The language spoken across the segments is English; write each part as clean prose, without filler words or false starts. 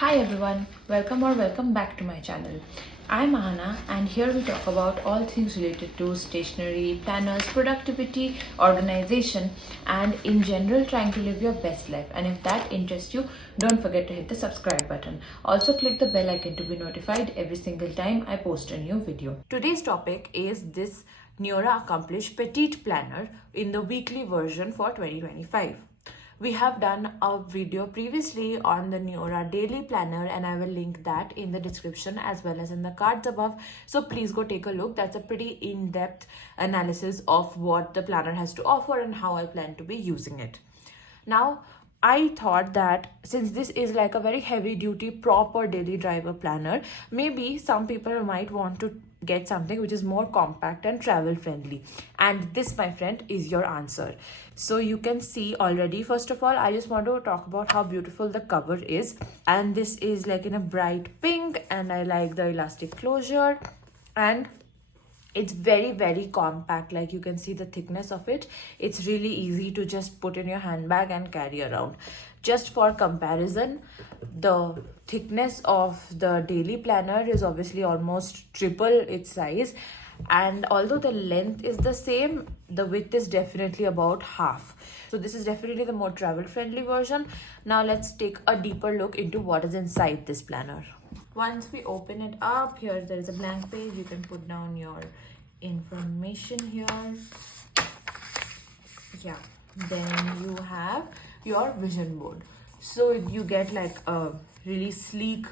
Hi everyone, welcome back to my channel. I'm Ahana and here we talk about all things related to stationery, planners, productivity, organization and in general trying to live your best life. And if that interests you, don't forget to hit the subscribe button. Also click the bell icon to be notified every single time I post a new video. Today's topic is this Neorah Accomplish Petite planner in the weekly version for 2025. We have done a video previously on the Neorah daily planner and I will link that in the description as well as in the cards above. So please go take a look. That's a pretty in-depth analysis of what the planner has to offer and how I plan to be using it. Now, I thought that since this is like a very heavy duty proper daily driver planner, maybe some people might want to get something which is more compact and travel friendly, and this, my friend, is your answer. So you can see already, first of all, I just want to talk about how beautiful the cover is, and this is like in a bright pink and I like the elastic closure and it's very compact. Like you can see the thickness of it. It's really easy to just put in your handbag and carry around. Just for comparison, the thickness of the daily planner is obviously almost triple its size, and although the length is the same, the width is definitely about half. So this is definitely the more travel friendly version. Now let's take a deeper look into what is inside this planner. Once we open it up, here there is a blank page. You can put down your information here. Yeah, then you have your vision board. So you get like a really sleek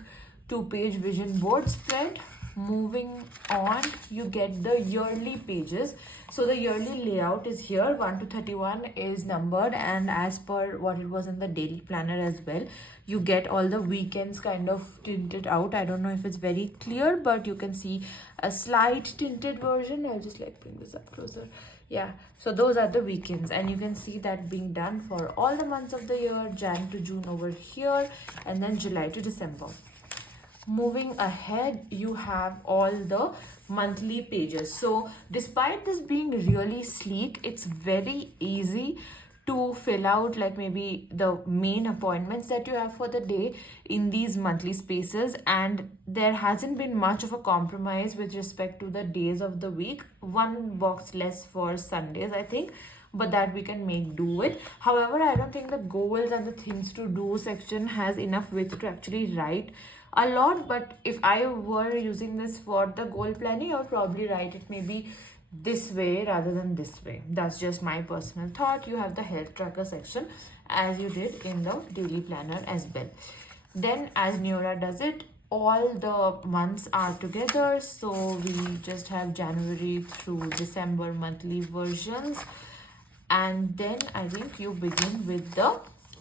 2-page vision board spread. Moving on, you get the yearly pages. So the yearly layout is here. 1 to 31 is numbered, and as per what it was in the daily planner as well, you get all the weekends kind of tinted out. I don't know if it's very clear, but you can see a slight tinted version. I'll just like bring this up closer. Yeah, so those are the weekends, and you can see that being done for all the months of the year, Jan to June over here, and then July to December. Moving ahead, you have all the monthly pages. So despite this being really sleek, it's very easy to fill out like maybe the main appointments that you have for the day in these monthly spaces, and there hasn't been much of a compromise with respect to the days of the week. One box less for Sundays, I think, but that we can make do with. However, I don't think the goals and the things to do section has enough width to actually write a lot, but if I were using this for the goal planning, I would probably write it maybe this way rather than this way. That's just my personal thought. You have the health tracker section as you did in the daily planner as well. Then as Neorah does it, all the months are together. So we just have January through December monthly versions. And then I think you begin with the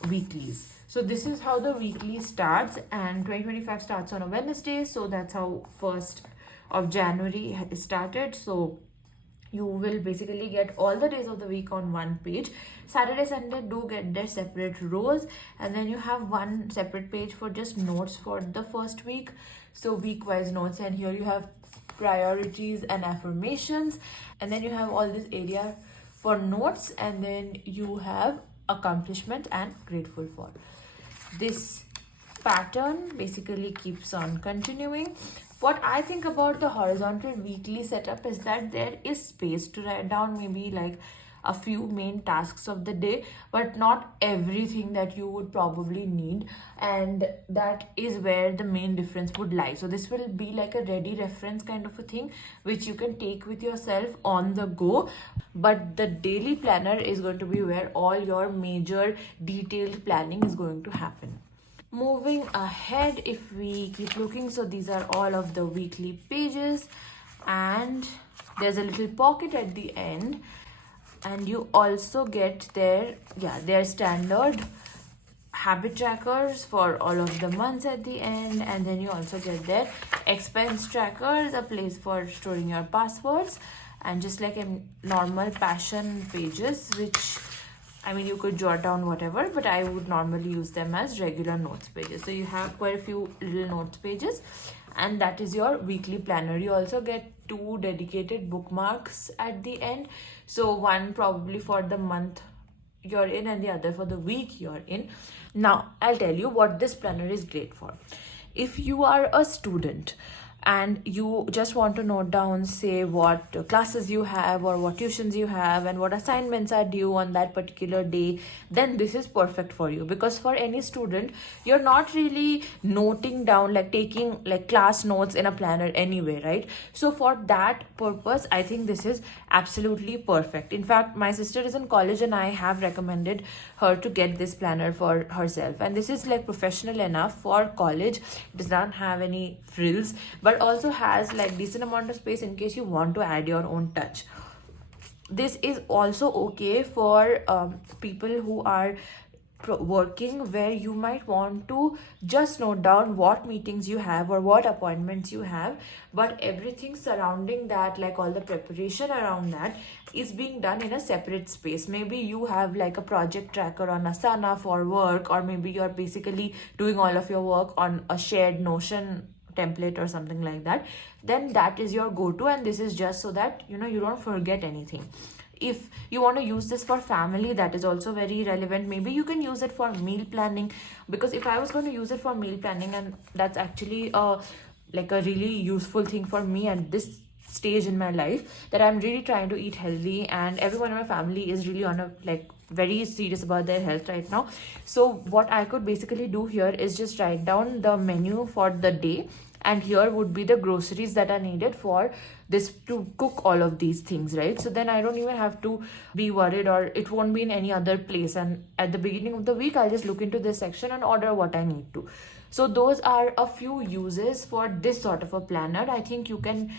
weeklies. So this is how the weekly starts, and 2025 starts on a Wednesday. So that's how 1st of January started. So you will basically get all the days of the week on one page. Saturday, Sunday do get their separate rows, and then you have one separate page for just notes for the first week. So week-wise notes, and here you have priorities and affirmations, and then you have all this area for notes, and then you have accomplishment and grateful for. This pattern basically keeps on continuing. What I think about the horizontal weekly setup is that there is space to write down maybe like a few main tasks of the day, but not everything that you would probably need, and that is where the main difference would lie. So this will be like a ready reference kind of a thing which you can take with yourself on the go, but the daily planner is going to be where all your major detailed planning is going to happen. Moving ahead, if we keep looking, so these are all of the weekly pages, and there's a little pocket at the end, and you also get their standard habit trackers for all of the months at the end, and then you also get their expense trackers, a place for storing your passwords, and just like a normal passion pages, which I mean, you could jot down whatever, but I would normally use them as regular notes pages. So you have quite a few little notes pages, and that is your weekly planner. You also get 2 dedicated bookmarks at the end. So one probably for the month you're in and the other for the week you're in. Now, I'll tell you what this planner is great for. If you are a student and you just want to note down, say, what classes you have or what tuitions you have and what assignments are due on that particular day, then this is perfect for you. Because for any student, you're not really noting down, like taking like class notes in a planner anyway, right? So for that purpose, I think this is absolutely perfect. In fact, my sister is in college and I have recommended her to get this planner for herself, and this is like professional enough for college. It does not have any frills, but also has like decent amount of space in case you want to add your own touch. This is also okay for people who are working, where you might want to just note down what meetings you have or what appointments you have, but everything surrounding that, like all the preparation around that, is being done in a separate space. Maybe you have like a project tracker on Asana for work, or maybe you're basically doing all of your work on a shared Notion template or something like that. Then that is your go-to, and this is just so that you don't forget anything. If you want to use this for family, that is also very relevant. Maybe you can use it for meal planning, because if I was going to use it for meal planning, and that's actually like a really useful thing for me at this stage in my life, that I'm really trying to eat healthy, and everyone in my family is really on a like very serious about their health right now. So what I could basically do here is just write down the menu for the day, and here would be the groceries that are needed for this to cook all of these things, right? So then I don't even have to be worried, or it won't be in any other place, and at the beginning of the week I'll just look into this section and order what I need to. So those are a few uses for this sort of a planner. I think you can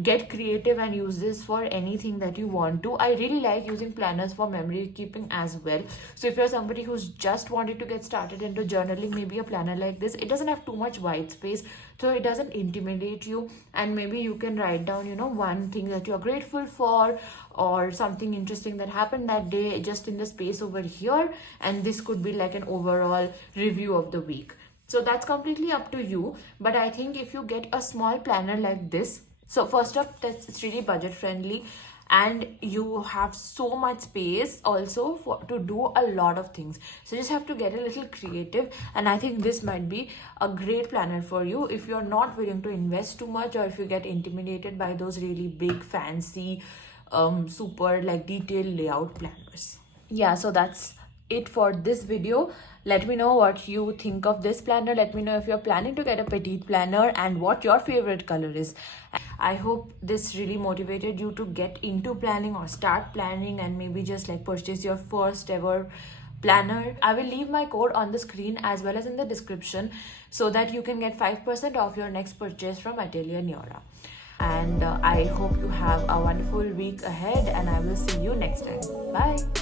get creative and use this for anything that you want to. I really like using planners for memory keeping as well. So if you're somebody who's just wanted to get started into journaling, maybe a planner like this, it doesn't have too much white space, so it doesn't intimidate you, and maybe you can write down one thing that you're grateful for, or something interesting that happened that day just in the space over here, and this could be like an overall review of the week. So that's completely up to you, but I think if you get a small planner like this, so first up, it's really budget friendly, and you have so much space also to do a lot of things. So you just have to get a little creative, and I think this might be a great planner for you if you're not willing to invest too much, or if you get intimidated by those really big fancy super like detailed layout planners. Yeah, so that's it for this video. Let me know what you think of this planner. Let me know if you're planning to get a petite planner and what your favorite color is. I hope this really motivated you to get into planning or start planning, and maybe just like purchase your first ever planner. I will leave my code on the screen as well as in the description, so that you can get 5% off your next purchase from Atelier Neorah. And I hope you have a wonderful week ahead, and I will see you next time. Bye.